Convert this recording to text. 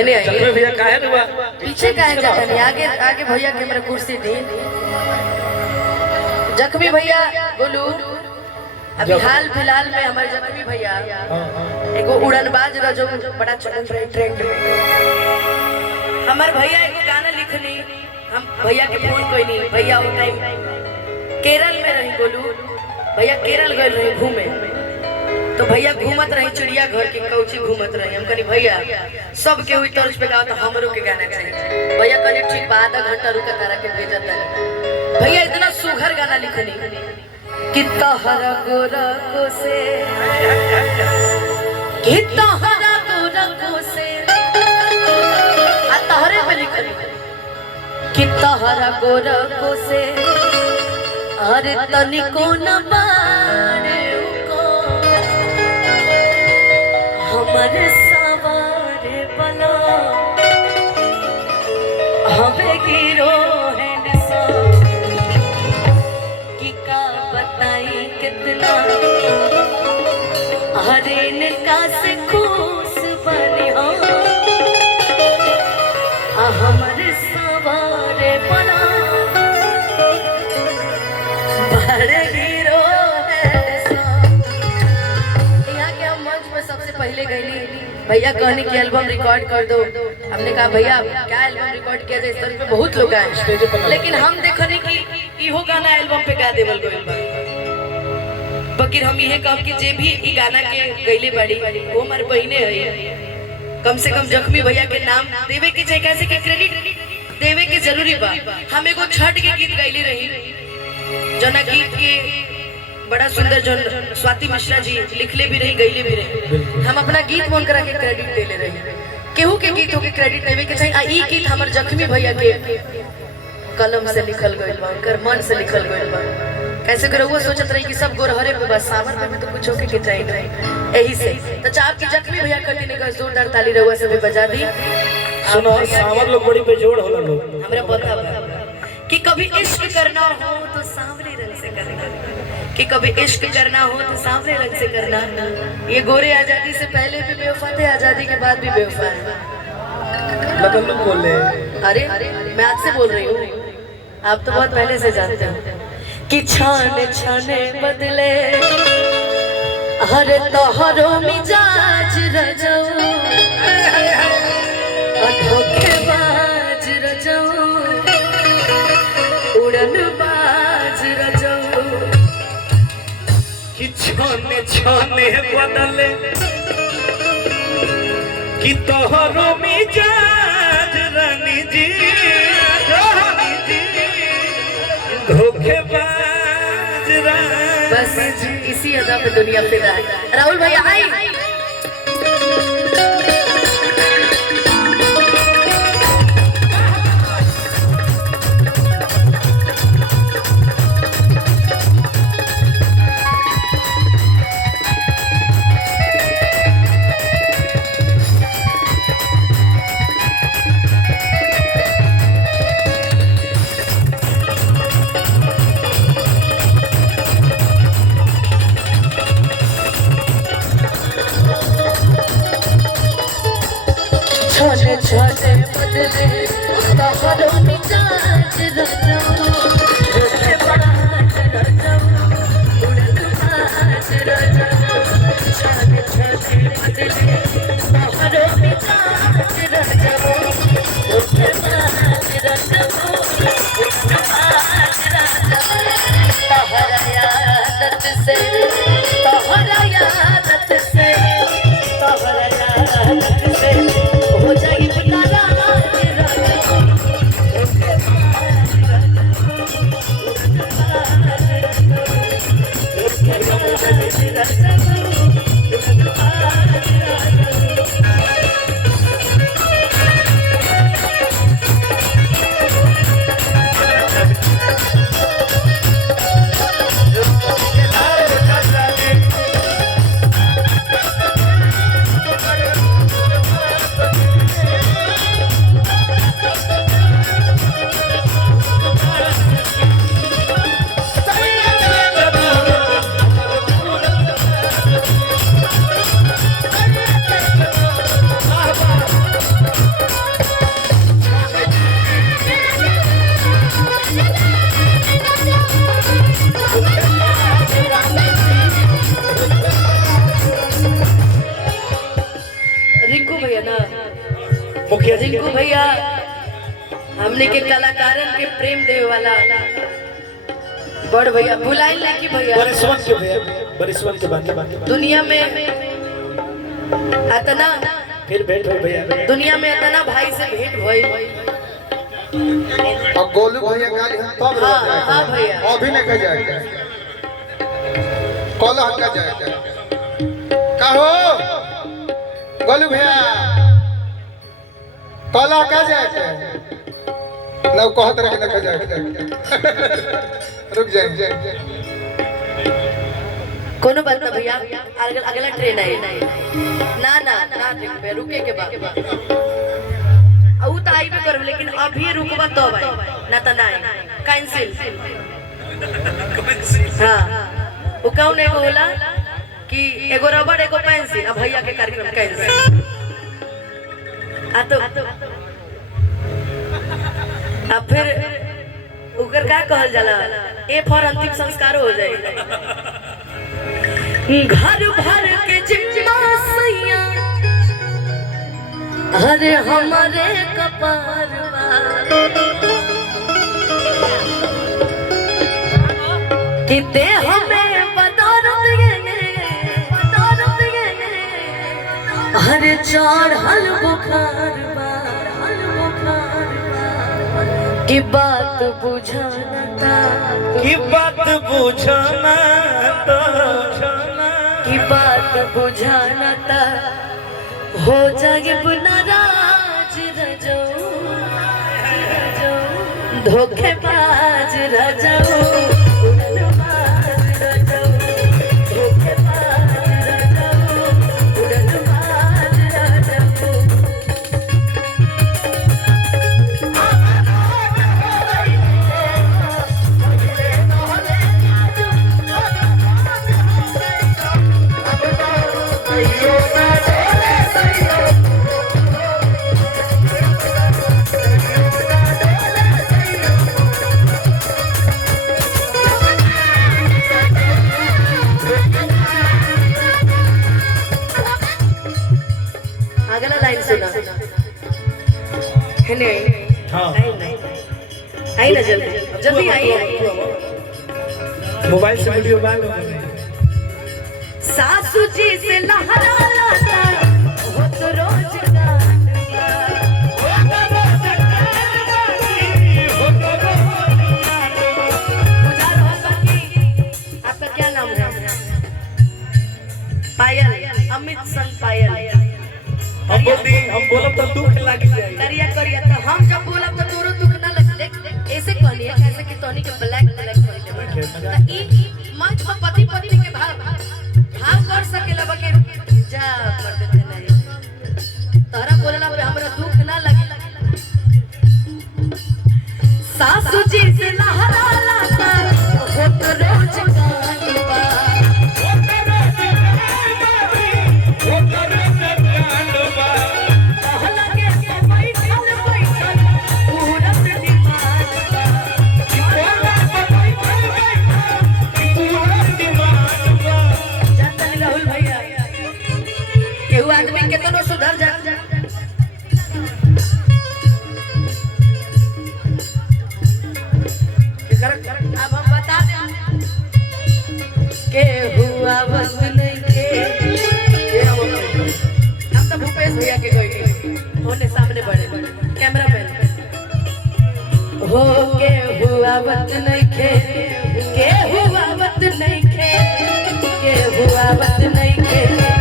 है नहीं जख्मी भैया काहे रुआ पीछे काहे जाता नहीं आगे आगे भैया के मेरा कुर्सी दी जख्मी भैया बोलू अभी हाल फिलहाल में हमारे जख्मी भैया एगो उड़नबाज रहा जो बड़ा चलन रहे ट्रेंड में हमारे भैया एगो गाना लिखनी हम भैया के फोन कोई नहीं भैया वो टाइम केरल में रही बोलू भैया केरल गए रहे घूमे तो भैया घूमत रही चिड़ियाघर के कौची घूमत रही हम कहनी भैया सब के हुई तर्ज पे गाओ तो हमरो के गाना चाहिए भैया कहनी ठीक बा आधा घंटा रुका तारा के भेजत है भैया इतना सुघर गाना लिखनी कि तहरा गोरखो से कि तहरा गोरखो से आ तहरे पे लिखनी कि तहरा गोरखो से अरे तनिको न बारे को हमारे सवारे बना हमें गिरो हैंडसम कि का बताई कितना हरे इनका से खुश बने हो हमारे सवारे बना पहले गई भैया कहने की एल्बम रिकॉर्ड कर दो हमने कहा भैया क्या एल्बम रिकॉर्ड किया जाए इस तरह पे बहुत लोग आए लेकिन हम देखने की इहो गाना एल्बम पे गा देवल गइल बा बकिर हम यह कह कि जे भी ई गाना के गइले बाड़ी वो हमार बहिने है कम से कम जख्मी भैया के नाम देवे के चाहे कैसे के क्रेडिट देवे के जरूरी बा हम एगो छठ के गीत गइले रही जना गीत के बड़ा सुंदर जो स्वाति मिश्रा जी लिखले भी रही गईले भी रही हम अपना गीत मन करा के क्रेडिट दे ले रहे केहू के गीतों के क्रेडिट देवे के चाहिए ई गीत हमर जख्मी भैया के कलम से लिखल गइल बा उनकर मन से लिखल गइल बा कैसे करो वो सोचत रही कि सब गोरहरे पे बस सावर पे तो कुछ होके के चाहिए यही से तो चाप की जख्मी भैया कटी ने का जोरदार ताली रहुआ से भी बजा दी सुनो सावर लोग बड़ी बेजोड़ होला लोग हमरा पता बा कि कभी इश्क करना हो तो सांवरे रंग से करना कि कभी इश्क करना हो तो सांवरे रंग से करना ये गोरे आजादी से पहले भी बेवफा थे आजादी के बाद भी बेवफा है लगन लोग बोल रहे अरे मैं आज से बोल रही हूँ आप तो बहुत पहले से जानते हो कि छाने छाने बदले हर तोहरो मिजाज रजऊ धोखेबाज रजऊ उड़नबाज रजऊ कि छाने छाने बदले कि तोहरो मिजाज रानी जी धोखेबाज बस इसी अदा पे दुनिया फिदा है राहुल भैया आई छोटे छोटे बदले तोहरो मिजाज रजऊ धोखेबाज रजऊ उड़नबाज रजऊ छोटे छोटे बदले तोहरो मिजाज रजऊ धोखेबाज रजऊ उड़नबाज रजऊ तोहरा यादत से तोहरा यादत से तोहरा यादत से हो जाएगी पुतारा ना मुखिया जी रिंकू भैया हमने के कलाकारन के प्रेम देवे वाला बड़ भैया बुलाइल नहीं कि भैया बरिसवन के भैया बरिसवन के बाकी दुनिया में अतना फिर भेंट हो भैया दुनिया में अतना भाई से भेंट भई अब गोलू भैया गाली हम तब हाँ, रह जाए हाँ भैया अभी नहीं कह जाए कल हल्का जाए कहो गोलू भैया कल हल्का जाए ना कहत रहे ना कह जाए रुक जाए कोनो बात ना भैया अगला ट्रेन आई ना ना ना रुके के बाद उ त आई भी करब लेकिन अभी रुकबा तब आई ना त ना कैंसिल हां वो कौन एगो होला कि एगो रबड़ एगो पेंसिल अब भैया के कार्यक्रम कैंसिल आ तो अब फिर उकर का कहल जाला ए फॉर अंतिम संस्कार हो जाए घर भर के जिम्मा सैया अरे हमारे कपारवा किते हमें बदौलत अरे चढ़ल बुखारवा की बात बुझाना की बात बुझाना तो की बात बुझाना ता हो जाए नाराज रजो धोखेबाज रजो उड़नबाज रजो धोखेबाज रजो उड़नबाज रजो अगला लाइन सुना है नहीं हाँ आई ना जल्दी आई मोबाइल से वीडियो बाय सासू जी से लहरा लाता हो तो रोज आपका क्या नाम है पायल अमित संग पायल हम बोलब तो दुख लागी जाए करिया करिया तो हम जब बोलब तो तोरो दुख ना लगे ऐसे कहलिए कैसे कि तोनी के ब्लैक कहले ई मंच पर पति पत्नी के भाव कर सकेला बके जा कर देते नहीं तोरा बोलला पे हमरा दुख ना लगे सासू जी से लहरा लाता हो तो रोज गानवा आदमी केतनो सुधर जा अब हम बता दें के हुआ बस नहीं के हम तो भूपेश भैया के कोई होने सामने बड़े कैमरा मैन हो के हुआ बस नहीं के हुआ बस नहीं के हुआ बस नहीं के